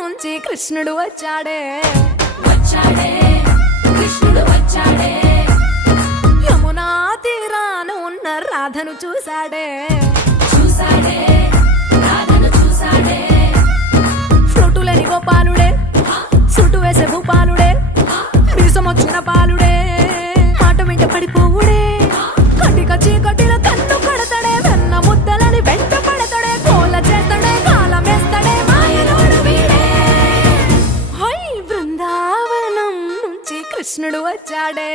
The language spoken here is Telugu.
నుంచి కృష్ణుడు వచ్చాడే. వచ్చాడే. రాధను చూసాడే చూసాడే రాధను చూశాడే. చోటులని గోపాలుడే చుట్టూ వేసే భూపాలుడే మీసం వచ్చిన పాలుడే. మాట వెంట పడిపోవుడే. కటిక చీకటిలో కన్ను కడతాడే వెన్న ముద్దలని వెంట పడతడే కోల చేస్తడే కాలం వేస్తాడే హై బృందావనం నుంచి కృష్ణుడు వచ్చాడే.